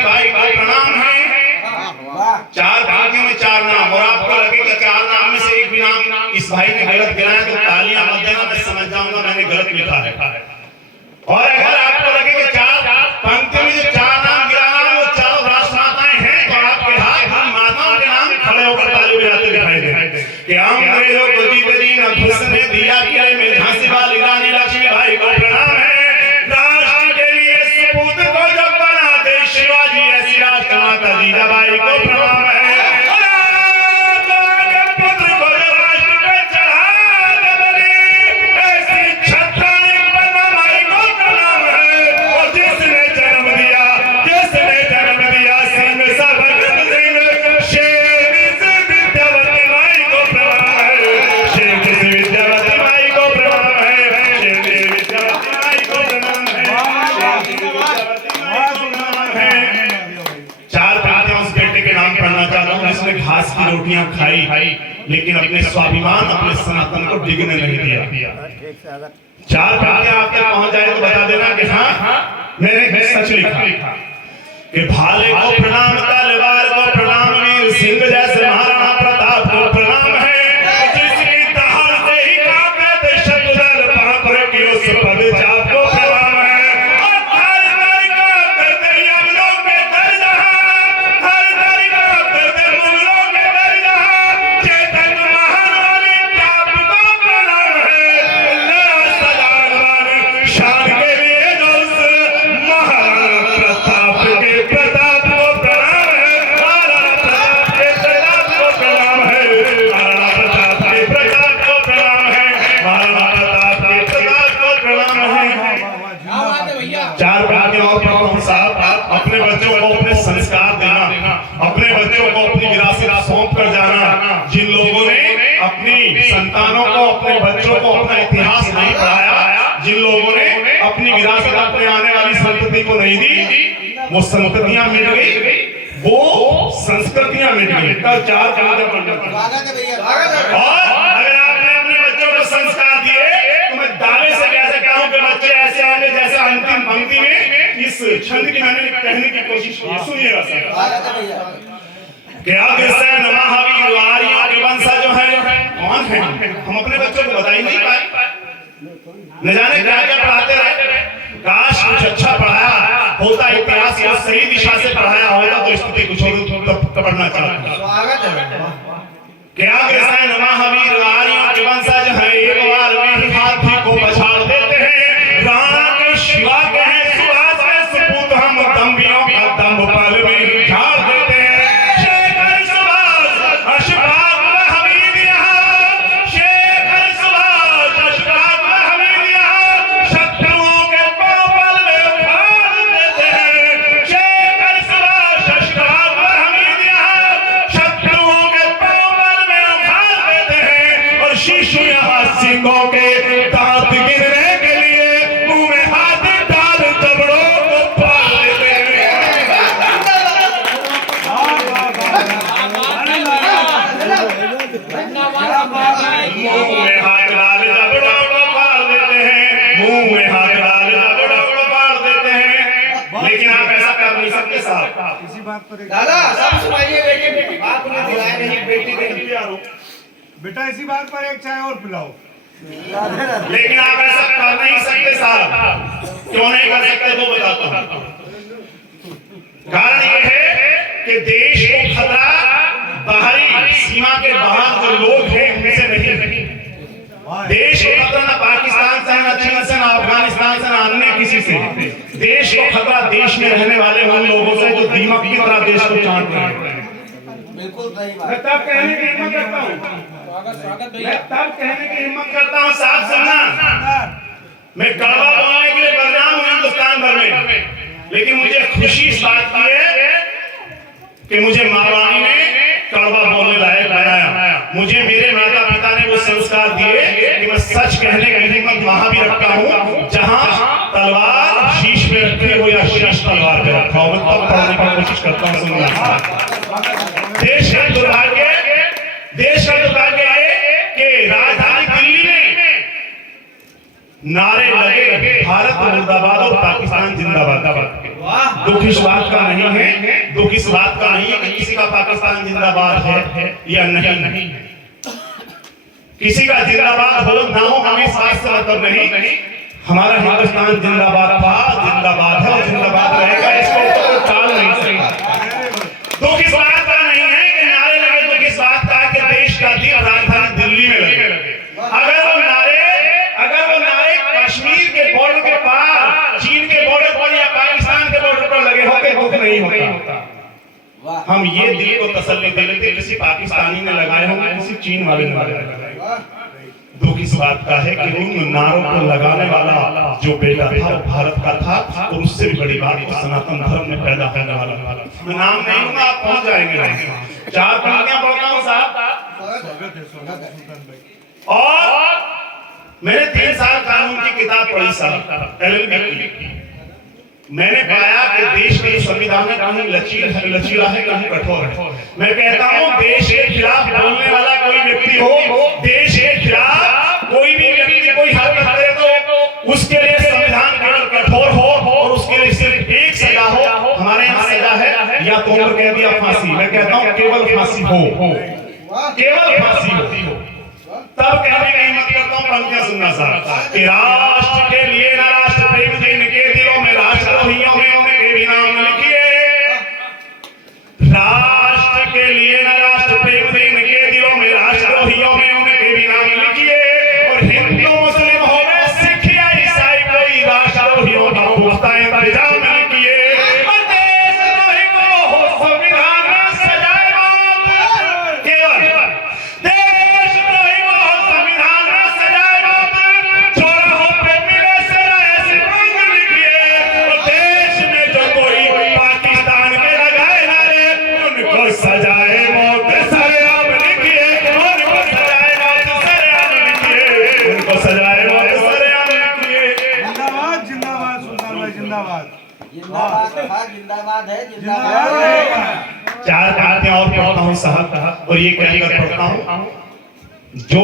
लक्ष्मी भाई को प्रणाम है। चार भाइयों में चार नाम, और आपको लगेगा चार नाम में से एक भी नाम इस भाई ने गलत गिराया तो तालियां मत देना, मैं समझ जाऊंगा मैंने गलत लिखा है। और अगर आपको लगे कि चार पंक्ति में जो चार नाम गिराया वो चारों राजमाताएं हैं, तो आपके हाथ हम माताओं के नाम खड़े होकर ताली बजाते दिखाई दे कि अंग्रेजों को जीते न घुसने दिया किले में झांसी वाली रानी लक्ष्मी भाई को प्रणाम है। राष्ट्र के लिए सपूत को जब बनाते शिवाजी ऐसी राष्ट्रमाता जीजाबाई को प्रणाम है। घास की रोटियां खाई लेकिन अपने स्वाभिमान अपने सनातन को डिगने नहीं दिया। चार पंक्तियां आप तक पहुंच जाए तो बता देना कि हाँ मैंने सच लिखा कि भाले को प्रणाम, तलवार को प्रणाम, वीर सिंह जैसे महाराणा प्रताप को प्रणाम है। जिसकी दहाड़ से ही कांपे शत्रुदल पाकर की उस पदचाप को प्रणाम है। चार पंक्तियां और पढ़ो साहब, अपने बच्चों को अपने संस्कार देना, अपने बच्चों को अपनी विरासत सौंप कर जाना। जिन लोगों ने अपनी संतानों को, अपने बच्चों को अपना इतिहास नहीं पढ़ाया, जिन लोगों ने अपनी विरासत अपने आने वाली संतति को नहीं दी, वो संततियां मिट गई, वो संस्कृतियां मिट गई। कल चार पंक्तियां और अगर आपने अपने बच्चों को संस्कार दिए तो मैं दावे से कह सकता हूं कि बच्चे ऐसे आने जैसे अंतिम पंक्ति में इस छंद की मैंने कहने की कोशिश की। सुनिएगा सर कि अग्रसेन महावीर आर्यों के वंशज जो है कौन है, हम अपने बच्चों को बता ही नहीं पाए, न जाने क्या क्या पढ़ाते रहे। काश कुछ अच्छा पढ़ाया होता, इतिहास को सही दिशा से पढ़ाया होता तो स्थिति कुछ और पढ़ना चाहता। क्या अग्रसेन महावीर आर्यों के वंशज है, एक बार में ही हाथी को पछाड़ देते हैं। राणा के शिवा के हैं सुभाष के सपूत, हम दम्भियों का दम्भ पल में ही झाड़ देते हैं। शेखर सुभाष अशफाक व हमीद यहाँ, शेखर सुभाष अशफाक व हमीद यहाँ, शत्रुओं के पांव पल में उखाड़ देते हैं। शेखर सुभाष अशफाक व हमीद यहाँ, शत्रुओं के पांव पल में उखाड़ देते हैं। और शिशु यहाँ सिंहों के दांत गिनने के लिए मुंह में हाथ डाल जबड़ों को पाल देते हैं। मुंह में हाथ डाल जबड़ों को पाल देते हैं, मुंह में हाथ डाल जबड़ों को पाल देते हैं। लेकिन आप ऐसा कर नहीं सकते साहब। इसी बात पर दादा सब सुनाइए, बेटे बाप ने दिलाया नहीं, बेटी ने बेटा इसी बात पर एक चाय और पिलाओ। लेकिन आप ऐसा कर नहीं सकते साहब। क्यों नहीं कर सकते वो बताता हूं। कारण यह है कि देश को खतरा बाहरी सीमा के बाहर जो लोग हैं उनसे नहीं। देश को खतरा न पाकिस्तान से, न चीन से, न अफगानिस्तान से, न अन्य किसी से। देश को खतरा देश में रहने वाले उन लोगों से जो दीमक की तरह देश को चाट रहे हैं। बिल्कुल सही बात। मैं तब कहने की हिम्मत करता हूँ, मैं तब कहने की हिम्मत करता हूँ साहब सुनना, मैं कड़वा बोलने के लिए बदनाम हूँ हिंदुस्तान भर में, लेकिन मुझे खुशी इस बात की है कि मुझे मारवाड़ी ने कड़वा बोलने लायक बनाया। मुझे मेरे माता पिता ने वो संस्कार दिए कि मैं सच कहने की हिम्मत वहां भी रखता हूँ जहाँ तलवार शीश में रखे हो या शीश तलवार पे रखा हो। मैं तब पढ़ने की कोशिश करता हूँ सुनना। देश का दुर्भाग्य है कि राजधानी दिल्ली में नारे लगे भारत मुर्दाबाद और पाकिस्तान जिंदाबाद। दुख इस बात का नहीं है, दुख इस बात का नहीं है कि किसी का पाकिस्तान जिंदाबाद है या नहीं है। किसी का जिंदाबाद हो ना हो हमें इस बात से मतलब नहीं। हमारा हिंदुस्तान जिंदाबाद था, जिंदाबाद है और जिंदाबाद रहेगा, इसको तो टाल नहीं सकता। दुख इस बात का नहीं है कि नारे लगे, दुख इस बात का कि देश का दिल राजधानी दिल्ली में लगे। अगर वो नारे कश्मीर के बॉर्डर के पार, चीन के बॉर्डर पर या पाकिस्तान के बॉर्डर पर लगे होते दुख नहीं होता। हम ये दिल को तसल्ली दे लेते किसी पाकिस्तानी ने लगाए होंगे, किसी चीन वाले ने लगाए। दुख इस बात का है कि उन नारों को लगाने वाला जो बेटा था वो भारत का था, और उससे भी बड़ी बात वो सनातन धर्म में पैदा होने वाला। मैं नाम नहीं लूंगा, आप पहुंच जाएंगे। 4 पंक्तियां पढ़ता हूं साहब। और मैंने 3 साल कानून की किताब पढ़ी साहब, LLB की। मैंने पाया कि देश के संविधान में कहीं लचीला है, कहीं कठोर है। मैं कहता हूं देश के खिलाफ बोलने वाला कोई व्यक्ति हो, देश के खिलाफ कोई भी व्यक्ति कोई हरकत करे तो उसके लिए संविधान केवल कठोर हो और उसके लिए सिर्फ एक सजा हो। हमारे यहाँ सजा है या तो उम्र कैद या फांसी। मैं कहता हूँ केवल फांसी हो, केवल फांसी हो। तब कहने का हिम्मत करता हूँ पंक्तियां सुनना साहब कि राष्ट्र के लिए न राष्ट्र प्रेम जिनके दिलों में राष्ट्रद्रोहियों में उनके भी नाम लिखिए। राष्ट्र के लिए न राष्ट्र प्रेम जिनके दिलों में राष्ट्रद्रोहियों में उनके भी नाम लिखिए। और हिंदू मुस्लिम हो गए सिख या ईसाई कोई राष्ट्रद्रोहियों का पुख्ता इंतजाम लिखिए। और देशद्रोही को हो संविधान में सजाए मौत। केवल जिंदाबाद है, जिंदाबाद है। 4 पंक्तियां और पढ़ता हूं साहब, और ये कहकर पढ़ता हूं जो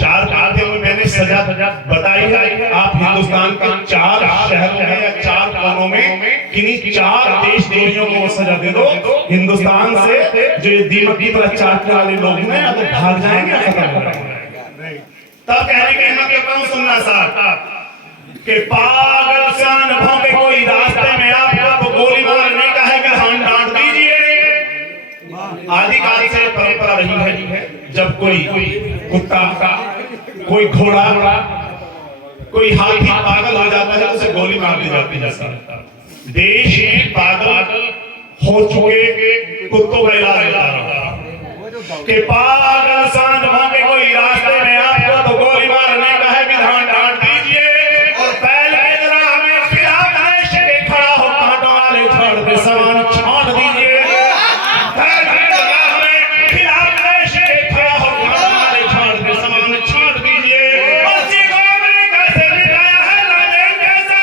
4 पंक्तियों में मैंने सजा बताई है। आप हिंदुस्तान के 4 शहरों में या 4 कोनों में किन्हीं 4 देशद्रोहियों को सजा दे दो, हिंदुस्तान से जो ये दीमक की तरह चाटने वाले लोग हैं तो भाग जाएंगे, खत्म हो जाएंगे। तब कहने के हिम्मत करता हूं सुनना साहब कि पागल सान भौंके कोई रास्ते में आपको तो गोली मारने का है कि हम डांट दीजिए। आदिकाल से परंपरा रही है जब कोई कुत्ता, कोई घोड़ा, कोई हाथी पागल हो जाता है तो उसे गोली मार दी जाती है। देश में पागल हो चुके कुत्तों का इलाज होता रहा कि पागल सान भौंके कोई रास्ते में आपको तो गोली मारने का है विधान डांट दीजिए। समान छाट दीजिए, समान छाट दीजिए। और सिखों में कैसे मिटाया है लादेन कैसे,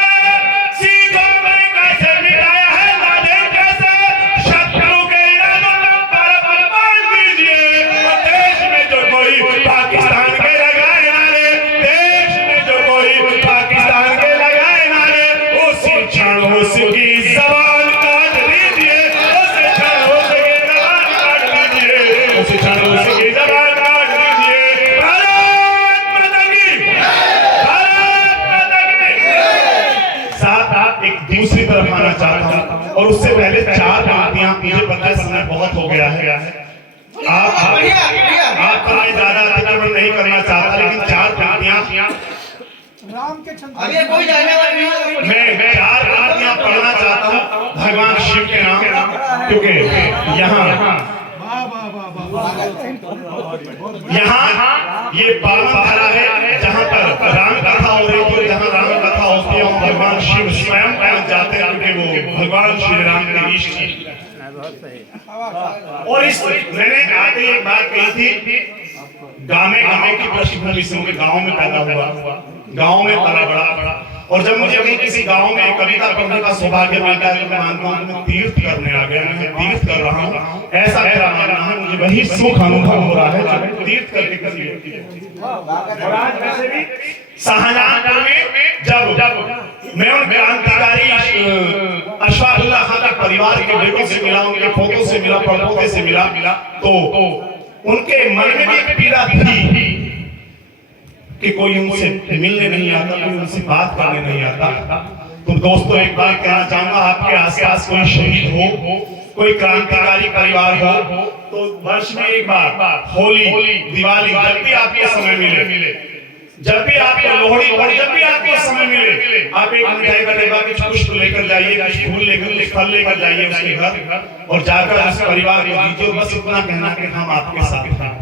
सिखों में कैसे मिटाया है लादेन कैसे, शत्रु के इरादों पर बांध दीजिए। और देश में जो कोई पाकिस्तान के लगाए नारे, देश में जो कोई पाकिस्तान के लगाए नारे, उसी क्षण उसकी जबान दूसरी तरफ आना चाहता हूं। और उससे पहले 4 पंक्तियां, मुझे पता है समय बहुत हो गया है, आपका मैं ज्यादा अतिक्रमण नहीं करना चाहता, लेकिन 4 पंक्तियां आगे कोई जाने वाला नहीं। मैं 4 पंक्तियां पढ़ना चाहता हूं भगवान शिव के नाम, क्योंकि यहाँ ये पावन धरा है जहाँ पर राम कथा हो रही है, जहाँ राम कथा होती है भगवान शिव स्वयं पहुंच जाते हैं क्योंकि वो भगवान श्री राम के इष्ट हैं। और इस मैंने आते एक बात कही थी, गाँव की पृष्ठभूमि से गाँव में पैदा हुआ, गाँव में पला बड़ा। और जब मुझे कहीं किसी गांव में कविता पढ़ने का सौभाग्य मिलता है तो मैं मानता हूं मैं तीर्थ करने आ गया, मैं तीर्थ कर रहा हूं, ऐसा मेरा मानना है। मुझे वही सुख अनुभव हो रहा है जो तीर्थ करके किसी व्यक्ति को। और आज वैसे भी शाहजहांपुर में जब मैं उन क्रांतिकारी अशफाकुल्लाह खान के परिवार के बेटों से मिला, उनके पोतों से मिला, पड़पोते से मिला, तो उनके मन में भी एक पीड़ा थी कि कोई उनसे मिलने नहीं आता, कोई उनसे बात करने नहीं आता। तो दोस्तों एक बात कहना चाहूंगा, आपके आसपास कोई शहीद हो, कोई क्रांतिकारी परिवार हो, तो वर्ष में एक बार होली, दिवाली, जब भी आपको समय मिले, जब भी आपको लोहड़ी पर, जब भी आपको समय मिले, आप एक मिठाई का डिब्बा कुछ पुष्प लेकर जाइए, कुछ फूल लेकर, कुछ फल लेकर जाइए उसके घर और जाकर उस परिवार को दीजिए। बस इतना कहना कि हम आपके साथ हैं,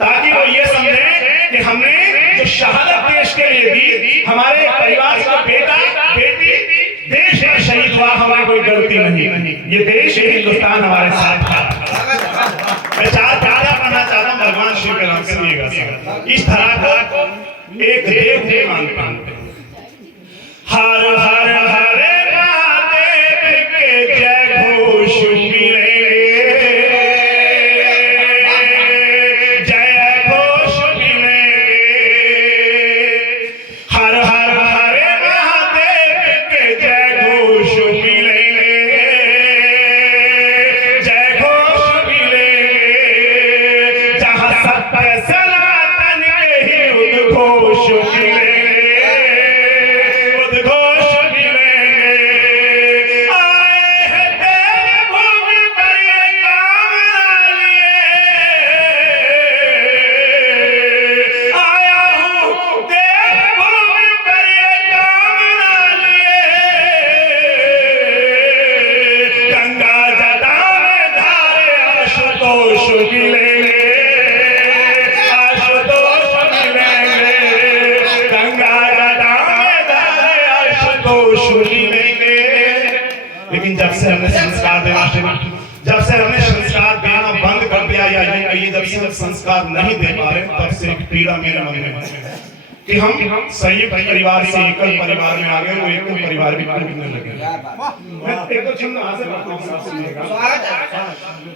ताकि वो ये समझे कि हमने जो शहादत देश के लिए दी, हमारे परिवार का बेटा बेटी देश में शहीद हुआ, हमारी कोई गलती नहीं, ये देश, ये हिंदुस्तान हमारे साथ था। मैं चार प्यारा करना चाहता हूँ भगवान शिव के नाम सुनिएगा, इस तरह को एक देव मानते हैं। हर हर हरे महादेव के जय घोष मिले, जय घोष मिले, हर हर हरे महादेव के जय घोष मिले, जय घोष मिले, जहाँ सत्य सनातन के ही उद्घोष मिले, उद्घोष मिलेंगे। आए हैं देव भूमि पर ये काम लिए, आया हूँ देव भूमि पर ये काम लिए, गंगा जटा में धारे आशुतोष मिलेंगे, आशुतोष मिलेंगे, गंगा जटा में धारे आशुतोष मिलेंगे। लेकिन जब से हमने संस्कार देना बंद कर दिया, या ये कहिए जब से हम संस्कार नहीं दे पा रहे, तब से एक पीड़ा मेरे मन में है कि हम संयुक्त परिवार से एकल परिवार में आ गए, वो एकल परिवार भी टूटने लगे। मैं एक तो छंद यहाँ से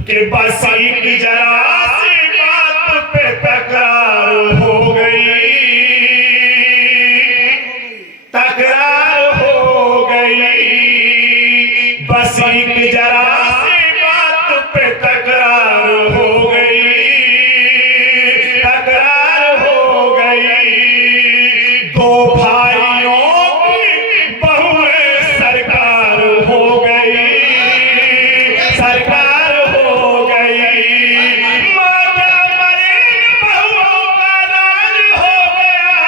कि बस एक जरा सी बात पे तकरार हो गई, तकरार हो गई, बस एक जरा सी बात पे तकरार हो गई, तकरार हो गई, दो भाइयों की बहुएं सरकार हो गई, सरकार हो गई, माता मरीन बहुओं का राज हो गया,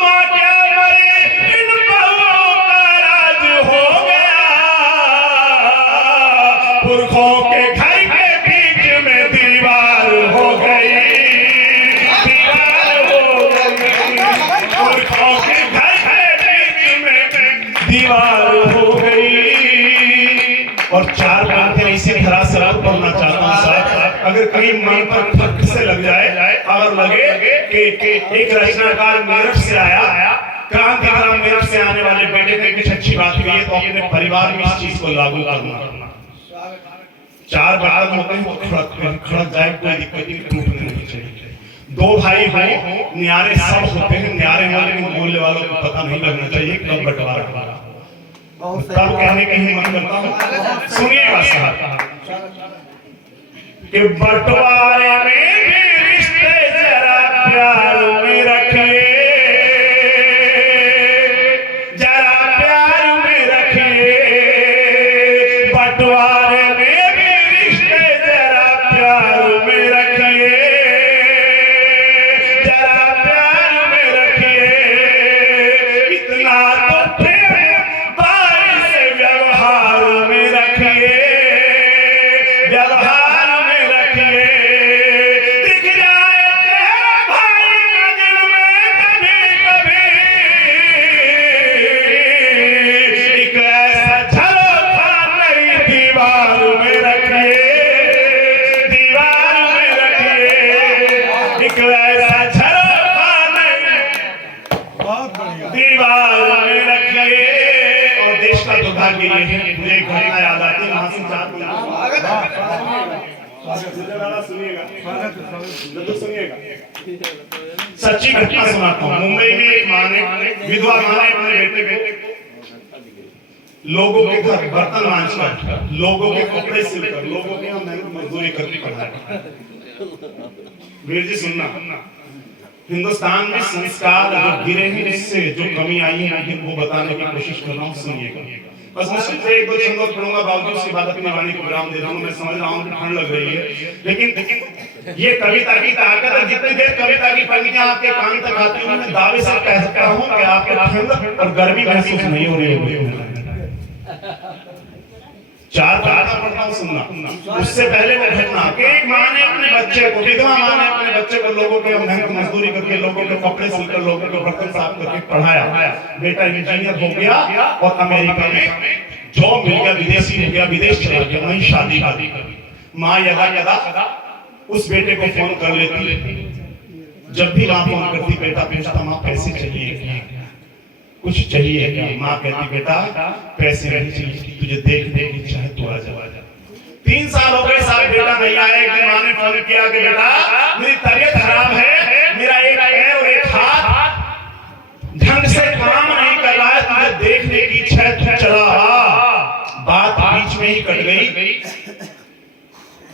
माता मरीन बहुओं का राज हो गया, पुरखों के घर के बीच में दीवार हो गई, दीवार हो गई, पुरखों के घर के बीच में दीवार हो गई। और चार बातें इसी तरह से आप बोलना चाहता हूँ साहब, अगर कहीं मन पर फट से लग जाए, अगर लगे कि एक रचनाकार मेरठ से आया, क्रांतिकारी मेरठ से आने वाले बेटे ने कुछ अच्छी बात कही है, तो अपने परिवार में इस चीज को लागू करना। चार बातें होते हैं, खड़क जाए, कोई दिक्कत नहीं, टूटने नहीं चाहिए। दो भाई हो, न्यारे सब होते हैं, न्यारे वाले को बोलने वालों को पता नहीं लगना चाहिए कब बंटवारा होगा, तब कहने की हिम्मत करता हूँ। सुनिएगा साहब कि बंटवारे में भी रिश्ते जरा प्यार में रखिए, जरा प्यार में रखिए, बंटवारे में भी रिश्ते जरा प्यार में रखिए, जरा प्यार में रखिए, इतना तो प्रेम बारी से व्यवहार में रखिए, व्यवहार में रखिए, दिख जाए तेरा भाई का दिल में कभी कभी, एक ऐसा झरोखा नई दीवार में रखिए, दीवार में रखिए, एक ऐसा झरोखा नई बहुत बढ़िया। दीवार में रखिए। और देश का दुर्भाग्य ये है, मुझे एक घटना याद आती है, वहां से जल्दी सुनिएगा। सच्ची घटना सुनाता हूँ। मुंबई में एक माँ ने, विधवा माँ ने अपने बेटे को लोगों के घर बर्तन मांजकर, लोगों के कपड़े सिलकर, लोगों के यहाँ मेहनत मजदूरी करके पढ़ाया। वीर जी सुनना, हिंदुस्तान में संस्कार जो गिरे हैं, इससे जो कमी आई है वो बताने की कोशिश कर रहा हूँ, सुनिएगा। बस मैं सिर्फ एक दो छंद पढ़ूंगा, बावजूद उसके बाद अपनी वाणी को विराम दे रहा हूँ। मैं समझ रहा हूँ कि ठंड लग रही है, लेकिन ये कविता की ताकत है। जितनी देर कविता की पंक्तियां आपके कान तक आती हैं, मैं दावे से कह सकता हूँ कि आपको ठंड और गर्मी महसूस नहीं हो रही होगी। चार पारा पढ़ता हूँ, सुनना। उससे पहले वो घटना कि एक माँ ने अपने बच्चे को, विधवा माँ ने अपने बच्चे को लोगों के मेहनत मजदूरी करके, लोगों के कपड़े सिलकर, लोगों के बर्तन साफ करके पढ़ाया। बेटा इंजीनियर हो गया और अमेरिका में जॉब मिल गया, विदेशी हो गया, विदेश चला गया, वहीं शादी कर दी। माँ यदा यदा उस बेटे को फोन कर लेती। जब भी माँ फोन करती, बेटा पूछता, माँ पैसे चाहिए, कुछ चाहिए क्या? माँ कहती, बेटा पैसे नहीं चाहिए, तुझे देखने की इच्छा है, तू आ जा। 3 साल हो गए साहब, बेटा नहीं आया। एक दिन माँ ने फोन किया कि बेटा मेरी तबीयत खराब है, मेरा एक पैर और एक हाथ ढंग से काम नहीं कर रहा है, तुझे देखने की इच्छा है, तू चला आ। बात बीच में ही कट गई,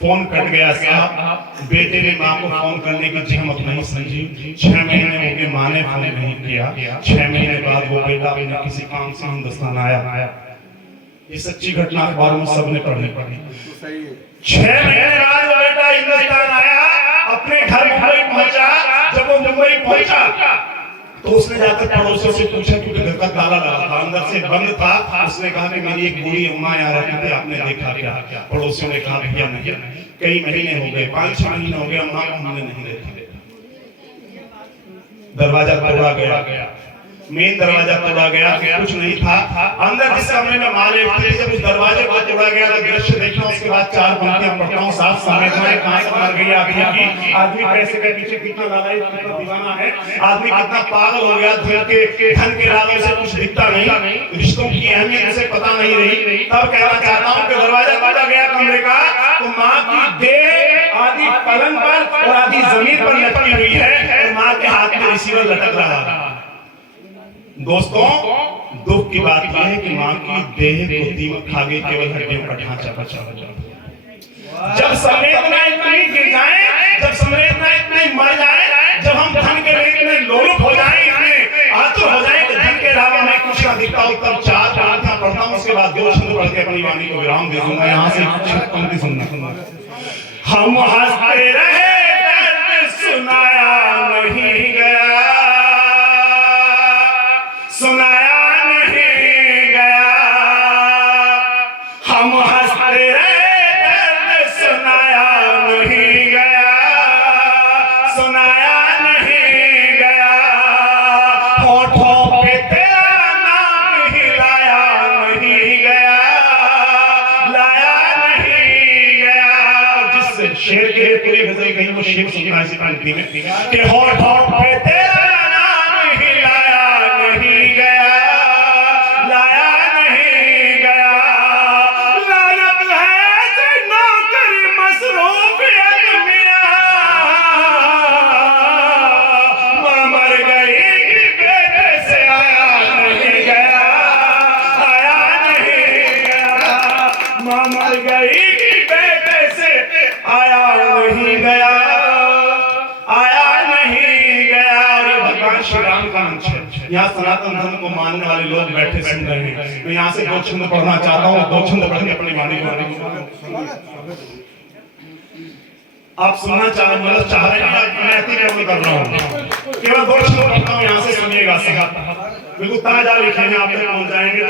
फोन कट गया साहब। बेटे ने माँ को फोन करने की जहमत नहीं समझी। 6 महीने हो गए, माँ ने फोन नहीं किया। 6 महीने बाद वो बेटा अपने किसी काम से हिंदुस्तान आया। ये सच्ची घटना अखबारों में सबने पढ़ी। 6 महीने बाद वो बेटा हिंदुस्तान आया, अपने घर मुंबई पहुंचा। जब वो मुंबई पहुंचा तो उसने जाकर पड़ोसियों से पूछा, क्योंकि घर का ताला लगा था, अंदर से बंद था। उसने कहा कि मेरी एक बूढ़ी अम्मा यहाँ रहती थी, आपने देखा क्या? पड़ोसियों ने कहा, भैया नहीं, कई महीने हो गए, 5-6 महीने हो गए, अम्मा को हमने नहीं देखा। दरवाजा तोड़ा गया, मेन दरवाजा तोड़ा गया, कुछ नहीं था अंदर। जिस कमरे में माँ लेटी थी, जब उस दरवाजे को तोड़ा गया तो दृश्य देखना। उसके बाद 4 पंक्तियां पढ़ता हूँ, साफ संवेदनाएं कहां से मर गई आदमी की। आदमी पैसे के पीछे कितना लालच, कितना दीवाना है, आदमी कितना पागल हो गया। धन के लालच से कुछ दिखता नहीं, रिश्तों की अहमियत उसे पता नहीं रही। तब कहना चाहता हूँ कि दरवाजा तोड़ा गया कमरे का, तो माँ की देह आधी पलंग पर और आधी जमीन पर लटकी हुई है, और माँ के हाथ में रिसीवर लटक रहा है। दोस्तों, दुख की बात यह है कि मां की देह को दीमक खा गई, केवल हड्डियों का ढांचा बचा। जब संवेदना इतनी गिर जाए, जब संवेदना इतनी मर जाए, जब हम धन के लिए इतने लोलुप हो जाए, इतने आतुर हो जाए कि धन के अलावा मैं कुछ ना दिखता हूं, तब 4 पंक्तियां पढ़ता हूं। उसके बाद 2 छंद पढ़ के अपनी वाणी को विराम दे दूंगा। यहाँ से पंक्ति सुनना। हम हंसते रहे, दर्द सुनाया नहीं गया, सुनाया नहीं गया। हम हंसते रहे, दर्द सुनाया नहीं गया, सुनाया नहीं गया। होठों पे तेरा नाम हिलाया नहीं गया, लाया नहीं गया। जिस शेर के लिए पूरी गजल कहीं वो शेर सुनना है इसी पंक्ति में कि होठों पे तेरा यहाँ सनातन धर्म को मानने वाले लोग बैठे सुन रहे हैं। मैं यहाँ से 2 छंद पढ़ना चाहता हूँ, 2 छंद पढ़ के अपनी वाणी को आप सुनना चाह रहे हैं, मैं ऐसी केवल कर रहा हूँ। केवल 2 छंद पढ़ता हूँ, यहाँ से सुनिएगा। बिल्कुल ताजा लिखे हैं, आप तक पहुँच जाएंगे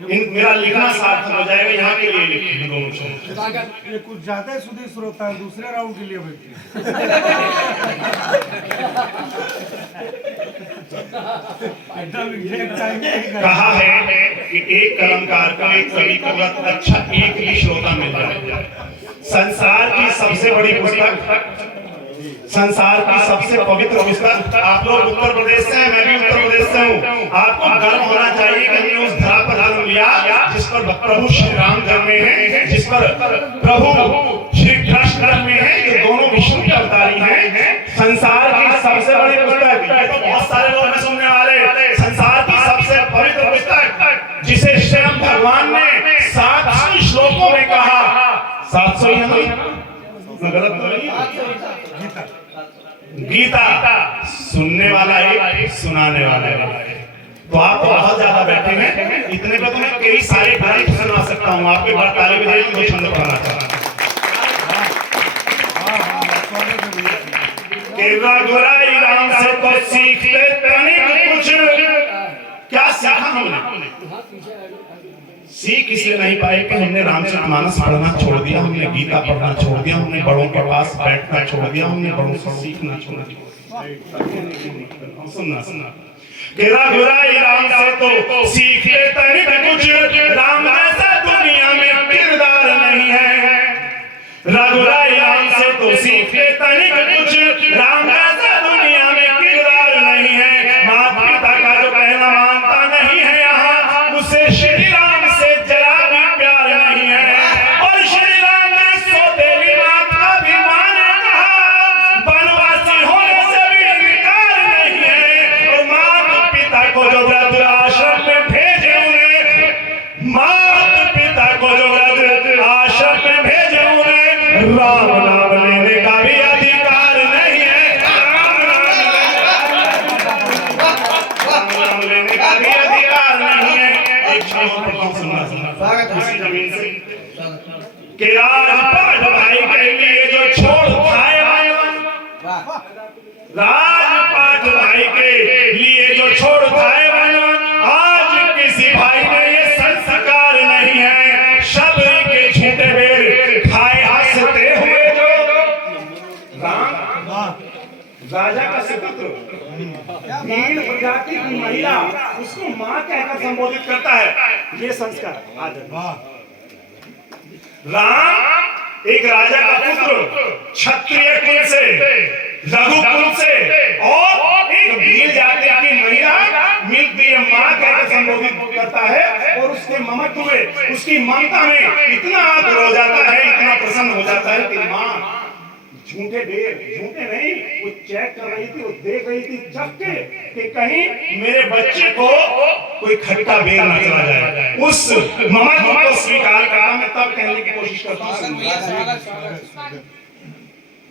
तो मेरा लिखना सार्थक हो जाएगा। यहाँ के लिए लिखे 2 छंद। ये कुछ ज्यादा सुधी श्रोता है, दूसरे राउंड के लिए बैठिए। कहा है कि एक कलमकार का, एक कवि का अच्छा एक ही श्रोता मिल जाए। संसार की सबसे बड़ी पुस्तक, संसार की सबसे पवित्र पुस्तक। आप लोग उत्तर प्रदेश से हैं, मैं भी उत्तर प्रदेश से हूँ। आपको गर्व होना चाहिए कि हमने उस धरा पर जन्म लिया जिस पर प्रभु श्री राम जन्मे हैं, जिस पर प्रभु श्री कृष्ण भगवान ने 700 श्लोकों में कहा, 700 ही है ना, मैं गलत तो नहीं? गीता सुनने वाला एक, सुनाने वाला एक। तो आप बहुत ज्यादा बैठे हैं, इतने पे तो मैं कई सारे ग्रंथ सुना सकता हूँ आपके बार ताली बजाइए तो छंद पढ़ना चाहता हूँ। रघुराई राम से तो सीखते तनिक कुछ, क्या सीखा हमने? सीख इसलिए नहीं पाए कि हमने रामचरितमानस पढ़ना छोड़ दिया, हमने गीता पढ़ना छोड़ दिया, हमने बड़ों के पास बैठना छोड़ दिया, हमने बड़ों से सीखना छोड़ दिया। सुनना कि रघुराई राम से तो सीखते तनिक कुछ, राम जैसा दुनिया में किरदार नहीं है। रघुराई राम से तो सीखते तनिक कुछ, राम जैसा दुनिया में किरदार नहीं है। माता पिता का जो कहना मानता नहीं है यहाँ, उसे श्री राम से जरा भी प्यार नहीं है। और श्री राम ने सौतेली माता का भी माने कहा, वनवासी होने से भी इनकार नहीं है। और माता पिता को जो वृद्ध आश्रम में भेजे उन्हें, माता पिता को जो वृद्ध आश्रम में भेजे उन्हें, राम नाम लेने का भी अधिकार नहीं है। राम लेने का भी अधिकार नहीं है। एक सुनना इसी जमीन से कि राजपाट भाई के लिए जो छोड़ खाए, राजपाट भाई के लिए जो छोड़ खाए, आज किसी भाई में ये संस्कार नहीं है। शबरी के झूठे बेर खाए हंसते हुए जो राम राजा का सुपुत्र भीड़ प्रजाति की महिला उसको मां कहकर संबोधित करता है। ये संस्कार राम एक राजा का पुत्र, क्षत्रिय कुल से, रघुकुल से, और एक भीड़ जाति की महिला मिलती है मां कहकर संबोधित करता है। और उसके ममत्व में, उसकी ममता में इतना आदर हो जाता है, इतना प्रसन्न हो जाता है कि मां झूठे बेर, झूठे नहीं, वो चेक कर रही थी, वो देख रही थी चख के कि कहीं मेरे बच्चे को कोई खट्टा बेर ना चला जाए। उस ममत्व को स्वीकार करना मैं तब कहने की कोशिश करता हूँ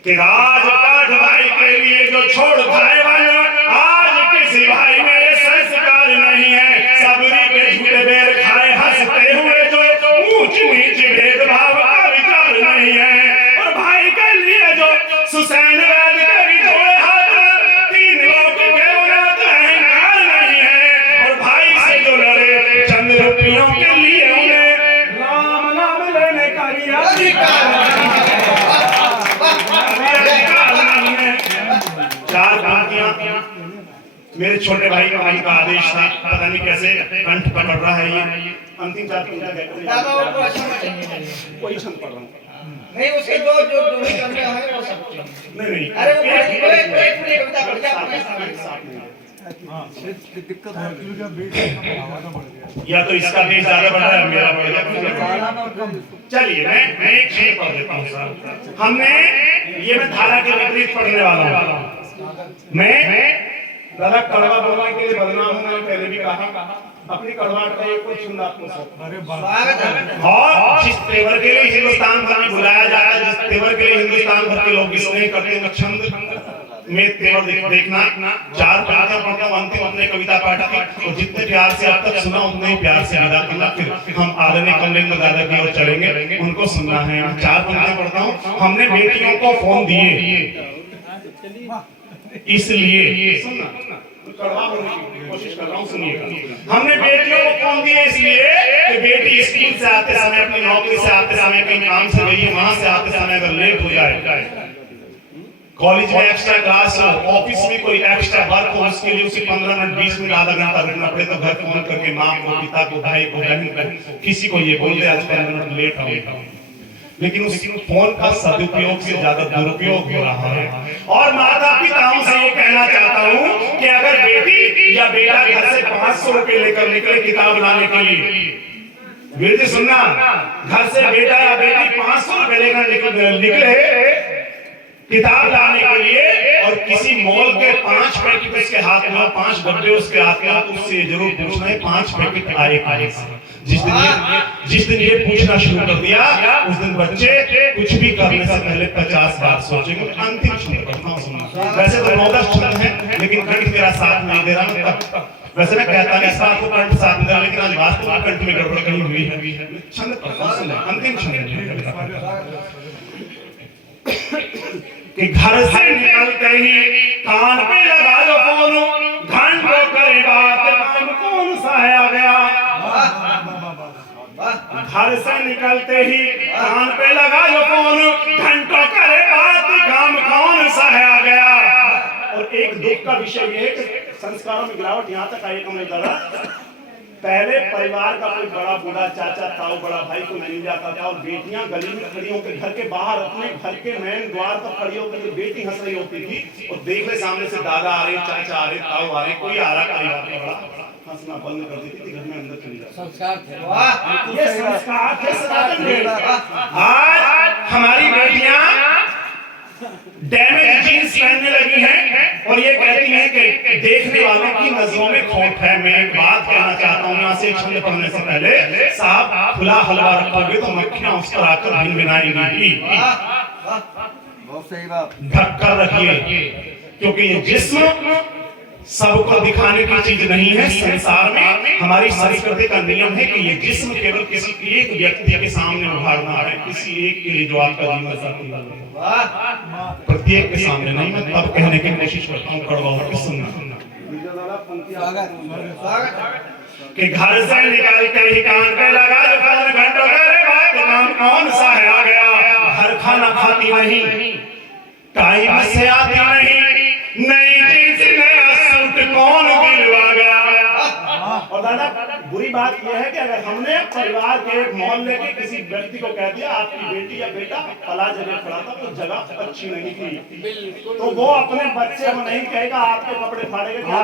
कि राजपाट भाई के लिए जो छोड़ खाए वाला, आज किसी भाई में ये संस्कार नहीं है। सबरी के झूठे बेर खाए हंसते हुए जो ऊंच नीच भेदभाव का विचार नहीं है। और भाई के लिए जो सुसैन वैद के जोड़े हाथ, तीन लोग के उन्नत अहंकार नहीं है। और भाई से जो लड़े चंद रुपयों के लिए, उन्हें राम नाम लेने का अधिकार नहीं है। चार पंक्तियां मेरे छोटे भाई का भाई का आदेश था, पता नहीं कैसे कंठ पकड़ रहा है ये। अंतिम चार पंक्तियां कोई छंद पढ़ रहा हूँ नहीं, उसके जो जो जो भी करने हैं वो सब नहीं। अरे वो एक कविता पढ़ के अपने सामने दिक्कत है क्योंकि बेस ज्यादा बढ़ गया, या तो इसका बेस ज्यादा बढ़ रहा है, मेरा बढ़ गया। चलिए मैं एक शेर पढ़ देता हूँ साहब। हमने ये मैं धारा के विपरीत पढ़ने वाला हूँ। मैं दादा कड़वा बोलने के लिए बदनाम हूँ, मैंने पहले भी कहा। अपनी कड़वाहट का एक छंद आपको सब, और जिस तेवर के लिए हिंदुस्तान भर में बुलाया जाता है, जिस तेवर के लिए हिंदुस्तान भर के लोग स्नेह करते हैं, छंद में तेवर देखना। चार पंक्तियां पढ़ता हूं, अंतिम अपने कविता पाठ की, और जितने प्यार से अब तक सुना उतने ही प्यार से विदा करना। फिर हम आदरणीय कमलेंद्र दादा की ओर चलेंगे, उनको सुनना है। चार पंक्तियां पढ़ता हूँ। हमने बेटियों को फोन दिए इसलिए, सुनना कड़वा होने की कोशिश कर रहा हूँ, सुनिएगा। हमने बेटियों को फोन दिए इसलिए कि बेटी स्कूल से आते समय, अपनी नौकरी से आते समय, कहीं काम से गई है, वहां से आते समय अगर लेट हो जाए, कॉलेज में एक्स्ट्रा क्लास हो, ऑफिस में कोई एक्स्ट्रा वर्क हो, उसके लिए उसे 15 मिनट 20 मिनट आधा घंटा रुकना पड़े, तो घर फोन करके माँ को, पिता को, भाई को, बहन को, किसी को ये बोल दे आज 15 मिनट लेट हो। लेकिन उस फोन का सदुपयोग से ज्यादा दुरुपयोग हो रहा है। और माता पिताओं से ये कहना चाहता हूँ कि अगर बेटी या बेटा घर से 500 रुपए लेकर निकले किताब लाने के लिए, बेटी सुनना, घर से बेटा या बेटी 500 रुपए लेकर निकले किताब लाने के लिए, और किसी मॉल के 5 पैकेट उसके हाथ में, 5 डब्बे उसके हाथ में, तो उससे जरूर पूछना है 5 पैकेट आए कहां से। जिस दिन ये पूछना शुरू कर दिया उस दिन बच्चे कुछ भी करने से पहले 50 बार सोचेंगे। अंतिम छंद पढ़ता हूं सुनना। वैसे तो 9-10 छंद हैं लेकिन कंठ मेरा साथ नहीं दे रहा। वैसे मैं कहता नहीं इस बात को कंठ साथ नहीं दे रहा, लेकिन आज वास्तव में कंठ में गड़बड़ कहीं हुई है। छंद पढ़ता हूं सुनना, अंतिम छंद कि घर से निकलते ही कान पे लगा लो फोन, घंटों करे बात काम कौन सा है आ गया। घर से निकलते ही कान पे लगा लो फोन, घंटों करे बात काम कौन सा है आ गया। और एक दुख का विषय ये है कि संस्कारों में गिरावट यहाँ तक आई कमरे दादा। पहले परिवार का कोई बड़ा बूढ़ा चाचा ताऊ बड़ा भाई को मिल जाता था और बेटियां गली में खड़ी होकर घर के बाहर अपने घर के मेन द्वार पर खड़ी होकर बेटी हंस रही होती थी और देख ले सामने से दादा आ रहे, चाचा आ रहे, ताऊ आ रहे, कोई आ रहा परिवार में बड़ा हंसना बंद कर देती थी, घर में अंदर चली जाती। संस्कार थे, वाह ये संस्कार थे सनातन में। आज हमारी बेटियां डैमेज जीन्स पहनने लगी हैं और ये कहती हैं कि देखने वालों की नजरों में खोट है। मैं एक बात कहना चाहता हूँ यहाँ से छंद पढ़ने से पहले, साहब खुला हलवा रखोगे तो मक्खियां उस पर आकर भिनभिनाएंगी। बहुत सही बात। ढक कर रखिए क्योंकि ये जिस्म सबको दिखाने की चीज नहीं है। संसार में हमारी संस्कृति का नियम है कि ये जिस्म केवल किसी एक व्यक्ति के सामने उभारना है, किसी एक के लिए जो आपका जीवन साथी है, प्रत्येक के सामने नहीं। मैं तब कहने की कोशिश करता हूँ कड़वा होकर सुनना कि घर से निकाल के ही कान पे लगा जो फोन, घंटों करे बात काम कौन सा है आ गया। हर खाना खाती नहीं, टाइम से आती नहीं, नई जींस नया सूट कौन दिलवा गया। और दादा बुरी बात यह है कि अगर हमने परिवार के मोहल्ले के किसी व्यक्ति को कह दिया आपकी बेटी या बेटा फला जगह खड़ा था तो जगह अच्छी नहीं थी, तो वो अपने बच्चे को नहीं कहेगा आपके कपड़े फाड़ेगा।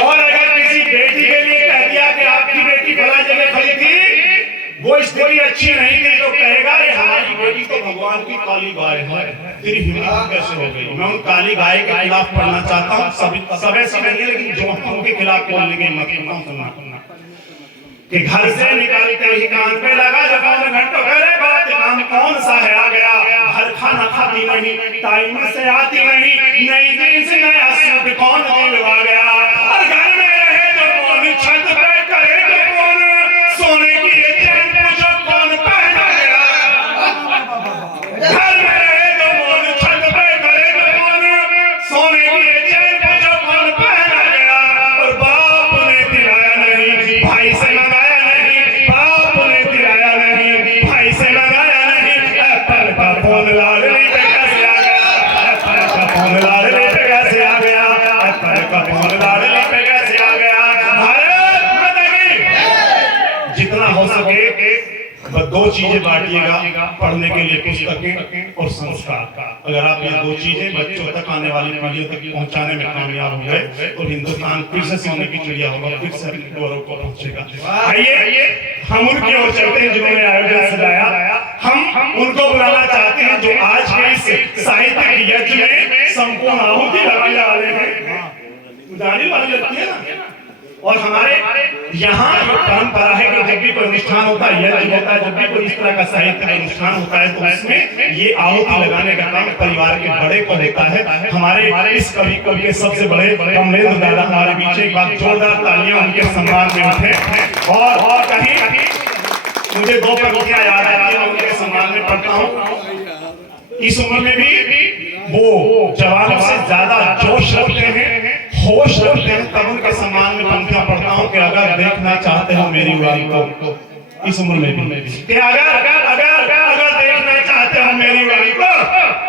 और अगर किसी बेटी के लिए कह दिया कि आपकी बेटी फला जगह खड़ी थी, वो स्थिति अच्छी नहीं थी, तो कहेगा ये हमारी बेटी तो भगवान की काली गाय है, तेरी हिम्मत कैसे हो गई। मैं उन काली गाय के खिलाफ पढ़ना चाहता हूँ, सब ऐसी नहीं है लेकिन जो उनके खिलाफ बोलने की हिम्मत करता हूँ। सुनना कि घर से निकालते ही कान पे लगा जो फोन, घंटों करे बात काम कौन सा है आ गया। हर खाना खाती नहीं, टाइम से आती नहीं, नई जींस नया सूट कौन दिलवा गया। और घर में रहे तो कौन, छत पे करे तो कौन, सोने की चैन पूछो कौन पहना गया। घर में रहे तो कौन, छत पे करे तो कौन, सोने की चैन पूछो कौन पहना गया। और बाप ने दिलाया नहीं, भाई से लगाया नहीं, बाप ने दिलाया नहीं, भाई से लगाया नहीं। एप्पल का फोन लाडली पे कैसे आ गया, एप्पल का फोन लाडली पे कैसे आ गया, एप्पल का फोन लाडली पे कैसे आ गया। भारत माता की। जितना हो सके बस दो चीजें बांटिएगा पढ़ने के लिए, पुस्तकें और संस्कार। अगर आप ये दो चीजें बच्चों तक, आने वाली पीढ़ियों तक पहुंचाने में कामयाब हो गए तो हिंदुस्तान फिर से सोने की चिड़िया होगा, फिर से अपने गौरव को पहुंचेगा। आइए हम उनकी ओर चलते हैं जिन्होंने आयोजन सजाया। हम उनको बुलाना चाहते हैं जो आज के इस साहित्यिक यज्ञ में संपूर्ण आहुति लगाने वाले हैं। उदाहरण वाली लगती है ना। और हमारे यहाँ जो परंपरा है कि जब भी कोई अनुष्ठान होता है, यज्ञ होता है, जब भी कोई इस तरह का साहित्य का अनुष्ठान होता है तो उसमें ये आहुति लगाने का काम परिवार के बड़े को होता है। हमारे इस कवि के सबसे बड़े कमलेंद्र दादा हमारे बीच, एक बार जोरदार तालियां उनके सम्मान में उठे। और कहीं मुझे दो पंक्तियां याद आती है, उनके सम्मान में पढ़ता हूँ। इस उम्र में भी वो जवानों से ज्यादा जोश रखते हैं, होश रखते हैं, तब उनके सम्मान में पंक्तियां पढ़ता हूं कि अगर देखना चाहते हो मेरी वारी को, इस उम्र में भी कि अगर देखना चाहते हो मेरी वारी को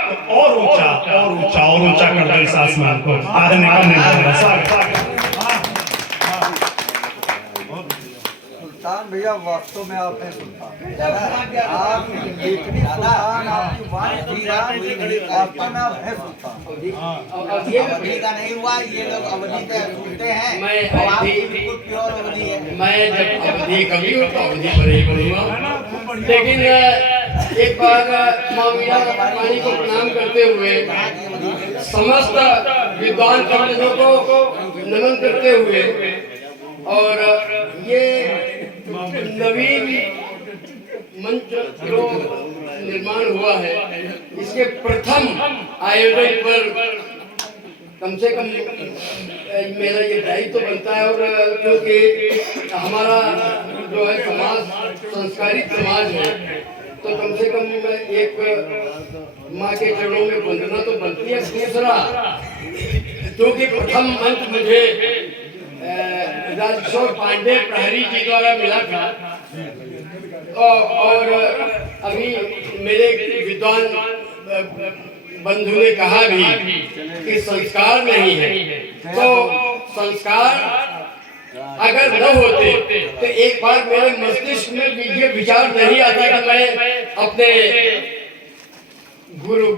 तो और ऊंचा कर दो इस आसमान को। आगे निकलने सुल्तान भैया वास्तव में आप हैं सुल्तान, आप इतनी सुल्तान, आपकी वाणी धीरान, आपका नाम है सुल्तान। ये अवधि का नहीं हुआ, ये लोग अवधि पे सुनते हैं। मैं आप बिल्कुल प्योर अवधि है। मैं जब अवधि कवि हूँ तो अवधि पर ही बोलूँगा। लेकिन एक बार माँ मीरा रानी को प्रणाम करते हुए, समस्त विद्वान पंडितों को नमन करते हुए और ये नवीन मंच जो निर्माण हुआ है, इसके प्रथम आयोजन पर कम से कम मेरा ये दायित्व तो बनता है। और क्योंकि हमारा जो है समाज संस्कारित समाज है, तो कम से कम एक माँ के चरणों में वंदना तो बनती है। दूसरा, क्योंकि प्रथम मंच मुझे राजकिशोर पांडे प्रहरी जी द्वारा मिला था, और अभी मेरे विद्वान बंधु ने कहा भी कि संस्कार नहीं है, तो संस्कार अगर न होते तो एक बार मेरे मस्तिष्क में ये विचार नहीं आता कि मैं अपने गुरु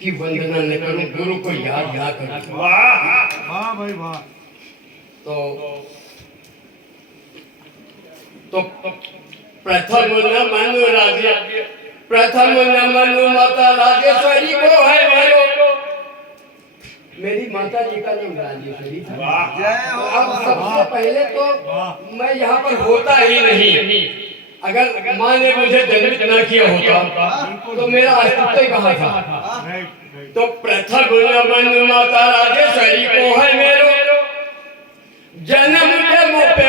की वंदना न करूं, गुरु को याद ना करूं। वाह भाई वाह। तो प्रथम नमन राज्य, प्रथम नमन माता राजेश्वरी को है मेरो। मेरी माता जी का नाम राजेश्वरी था। अब सबसे पहले तो मैं यहाँ पर होता ही नहीं। अगर माँ ने मुझे जन्मित न किया होता तो मेरा अस्तित्व कहाँ था। तो प्रथम नमन माता राजेश्वरी को है मेरो, जन्म के मोपे